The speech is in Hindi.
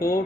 4